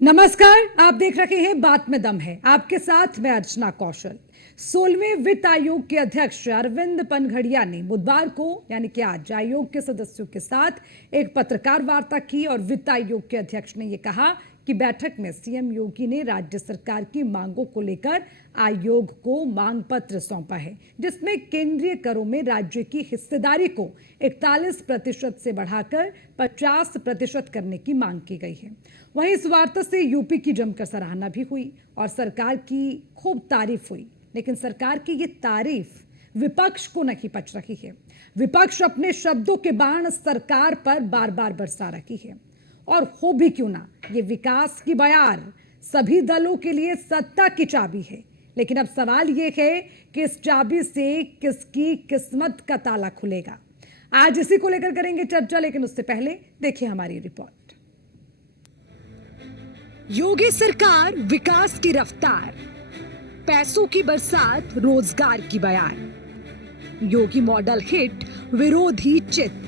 नमस्कार, आप देख रहे हैं बात में दम है। आपके साथ मैं अर्चना कौशल। 16वें वित्त आयोग के अध्यक्ष अरविंद पनघड़िया ने बुधवार को यानी कि आज आयोग के सदस्यों के साथ एक पत्रकार वार्ता की और वित्त आयोग के अध्यक्ष ने यह कहा कि बैठक में सीएम योगी ने राज्य सरकार की मांगों को लेकर आयोग को मांग पत्र सौंपा है, जिसमें केंद्रीय करों में राज्य की हिस्सेदारी को 41% से बढ़ाकर 50% करने की मांग की गई है। वहीं इस वार्ता से यूपी की जमकर सराहना भी हुई और सरकार की खूब तारीफ हुई, लेकिन सरकार की ये तारीफ विपक्ष को नहीं पच रही है। विपक्ष अपने शब्दों के बाण सरकार पर बार बार बरसा रही है और हो भी क्यों ना, ये विकास की बयार सभी दलों के लिए सत्ता की चाबी है। लेकिन अब सवाल ये है कि इस चाबी से किसकी किस्मत का ताला खुलेगा। आज इसी को लेकर करेंगे चर्चा, लेकिन उससे पहले देखिए हमारी रिपोर्ट। योगी सरकार विकास की रफ्तार, पैसों की बरसात, रोजगार की बयार। योगी मॉडल हिट, विरोधी चित।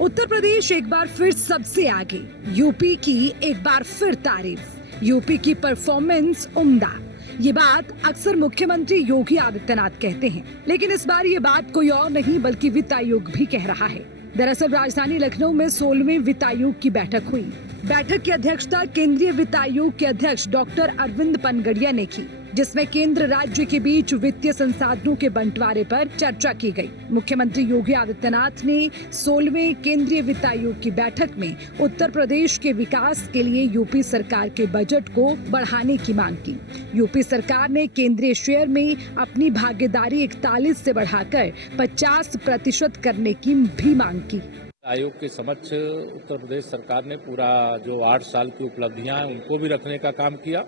उत्तर प्रदेश एक बार फिर सबसे आगे, यूपी की एक बार फिर तारीफ। यूपी की परफॉर्मेंस उम्दा। ये बात अक्सर मुख्यमंत्री योगी आदित्यनाथ कहते हैं, लेकिन इस बार ये बात कोई और नहीं बल्कि वित्त आयोग भी कह रहा है। दरअसल राजधानी लखनऊ में 16वें वित्त आयोग की बैठक हुई। बैठक की अध्यक्षता केंद्रीय वित्त आयोग के अध्यक्ष डॉक्टर अरविंद पनघड़िया ने की, जिसमें केंद्र राज्य के बीच वित्तीय संसाधनों के बंटवारे पर चर्चा की गई। मुख्यमंत्री योगी आदित्यनाथ ने 16वें केंद्रीय वित्त आयोग की बैठक में उत्तर प्रदेश के विकास के लिए यूपी सरकार के बजट को बढ़ाने की मांग की। यूपी सरकार ने केंद्रीय शेयर में अपनी भागीदारी 41 से बढ़ाकर 50% करने की भी मांग की। आयोग के समक्ष उत्तर प्रदेश सरकार ने पूरा जो 8 साल की उपलब्धियां हैं उनको भी रखने का काम किया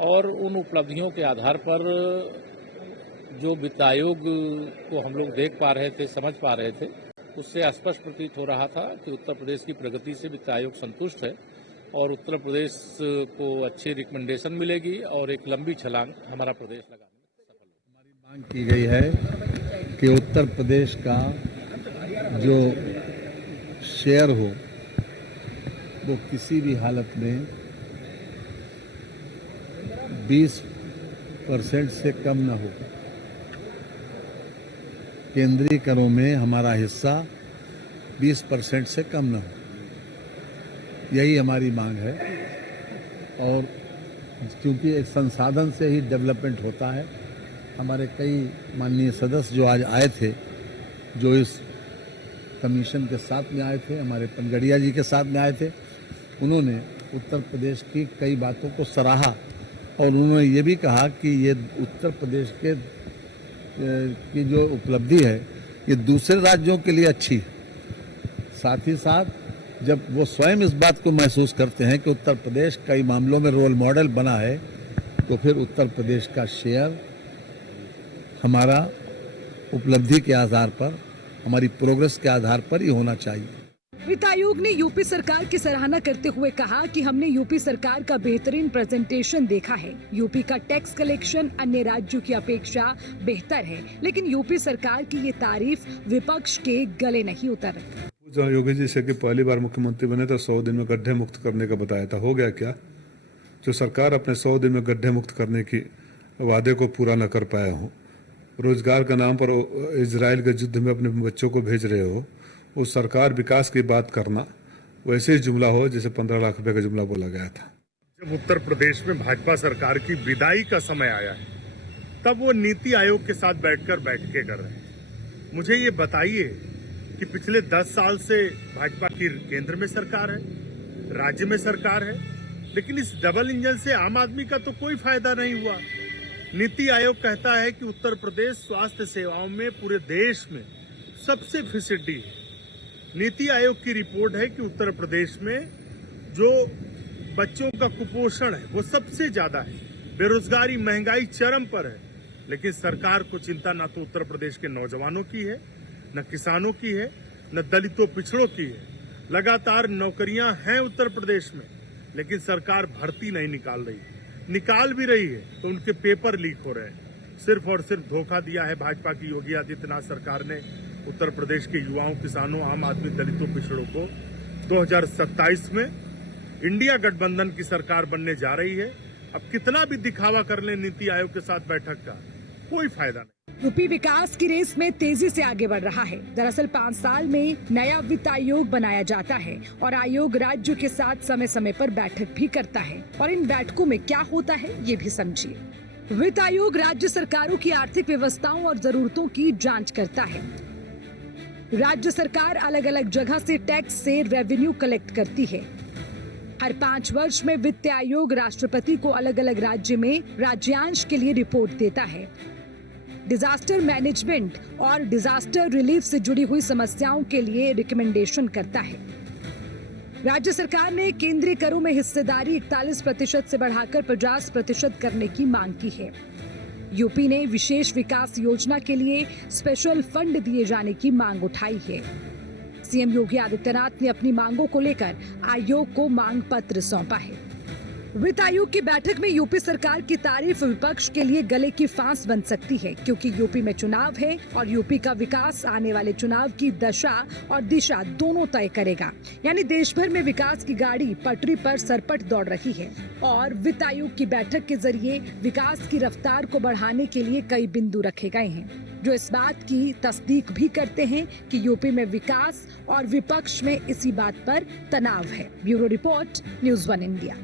और उन उपलब्धियों के आधार पर जो वित्त आयोग को हम लोग देख पा रहे थे, समझ पा रहे थे, उससे स्पष्ट प्रतीत हो रहा था कि उत्तर प्रदेश की प्रगति से वित्त आयोग संतुष्ट है और उत्तर प्रदेश को अच्छी रिकमेंडेशन मिलेगी और एक लंबी छलांग हमारा प्रदेश लगाने में सफल होगा। हमारी मांग की गई है कि उत्तर प्रदेश का जो शेयर हो वो किसी भी हालत में 20% से कम न हो। केंद्रीय करों में हमारा हिस्सा 20% से कम न हो, यही हमारी मांग है। और क्योंकि एक संसाधन से ही डेवलपमेंट होता है, हमारे कई माननीय सदस्य जो आज आए थे, जो इस कमीशन के साथ में आए थे, हमारे पनघड़िया जी के साथ में आए थे, उन्होंने उत्तर प्रदेश की कई बातों को सराहा और उन्होंने ये भी कहा कि ये उत्तर प्रदेश के की जो उपलब्धि है ये दूसरे राज्यों के लिए अच्छी है। साथ ही साथ जब वो स्वयं इस बात को महसूस करते हैं कि उत्तर प्रदेश कई मामलों में रोल मॉडल बना है, तो फिर उत्तर प्रदेश का शेयर हमारा उपलब्धि के आधार पर, हमारी प्रोग्रेस के आधार पर ही होना चाहिए। वित्त आयोग ने यूपी सरकार की सराहना करते हुए कहा कि हमने यूपी सरकार का बेहतरीन प्रेजेंटेशन देखा है। यूपी का टैक्स कलेक्शन अन्य राज्यों की अपेक्षा बेहतर है, लेकिन यूपी सरकार की ये तारीफ विपक्ष के गले नहीं उतर। योगी जी से कि पहली बार मुख्यमंत्री बने तो 100 दिन में गड्ढे मुक्त करने का बताया था, हो गया क्या? जो सरकार अपने 100 दिन में गड्ढे मुक्त करने की वादे को पूरा न कर पाए हो, रोजगार के नाम पर इजराइल के युद्ध में अपने बच्चों को भेज रहे हो, उस सरकार विकास की बात करना वैसे ही जुमला हो जैसे 15 लाख रुपए का जुमला बोला गया था। जब उत्तर प्रदेश में भाजपा सरकार की विदाई का समय आया है, तब वो नीति आयोग के साथ बैठकर बैठकें कर रहे हैं। मुझे ये बताइए कि पिछले 10 साल से भाजपा की केंद्र में सरकार है, राज्य में सरकार है, लेकिन इस डबल इंजन से आम आदमी का तो कोई फायदा नहीं हुआ। नीति आयोग कहता है कि उत्तर प्रदेश स्वास्थ्य सेवाओं में पूरे देश में सबसे फिसड्डी है। नीति आयोग की रिपोर्ट है कि उत्तर प्रदेश में जो बच्चों का कुपोषण है वो सबसे ज्यादा है, बेरोजगारी, महंगाई चरम पर है, लेकिन सरकार को चिंता ना तो उत्तर प्रदेश के नौजवानों की है, न किसानों की है, न दलितों पिछड़ों की है। लगातार नौकरियां हैं उत्तर प्रदेश में, लेकिन सरकार भर्ती नहीं निकाल रही, निकाल भी रही है तो उनके पेपर लीक हो रहे हैं। सिर्फ और सिर्फ धोखा दिया है भाजपा की योगी आदित्यनाथ सरकार ने उत्तर प्रदेश के युवाओं, किसानों, आम आदमी, दलितों, पिछड़ों को। 2027 में इंडिया गठबंधन की सरकार बनने जा रही है। अब कितना भी दिखावा कर ले नीति आयोग के साथ बैठक का, कोई फायदा नहीं। यूपी विकास की रेस में तेजी से आगे बढ़ रहा है। दरअसल 5 साल में नया वित्त आयोग बनाया जाता है और आयोग राज्य के साथ समय समय पर बैठक भी करता है। और इन बैठकों में क्या होता है ये भी समझिए। वित्त आयोग राज्य सरकारों की आर्थिक व्यवस्थाओं और जरूरतों की जांच करता है। राज्य सरकार अलग अलग जगह से टैक्स से रेवेन्यू कलेक्ट करती है। हर 5 वर्ष में वित्त आयोग राष्ट्रपति को अलग अलग राज्य में राज्यांश के लिए रिपोर्ट देता है। डिजास्टर मैनेजमेंट और डिजास्टर रिलीफ से जुड़ी हुई समस्याओं के लिए रिकमेंडेशन करता है। राज्य सरकार ने केंद्रीय करों में हिस्सेदारी 41% से बढ़ाकर 50% करने की मांग की है। यूपी ने विशेष विकास योजना के लिए स्पेशल फंड दिए जाने की मांग उठाई है। सीएम योगी आदित्यनाथ ने अपनी मांगों को लेकर आयोग को मांग पत्र सौंपा है। वित्त आयोग की बैठक में यूपी सरकार की तारीफ विपक्ष के लिए गले की फांस बन सकती है, क्योंकि यूपी में चुनाव है और यूपी का विकास आने वाले चुनाव की दशा और दिशा दोनों तय करेगा। यानी देश भर में विकास की गाड़ी पटरी पर सरपट दौड़ रही है और वित्त आयोग की बैठक के जरिए विकास की रफ्तार को बढ़ाने के लिए कई बिंदु रखे गए हैं, जो इस बात की तस्दीक भी करते हैं कि यूपी में विकास और विपक्ष में इसी बात पर तनाव है। Bureau report, news 1 India.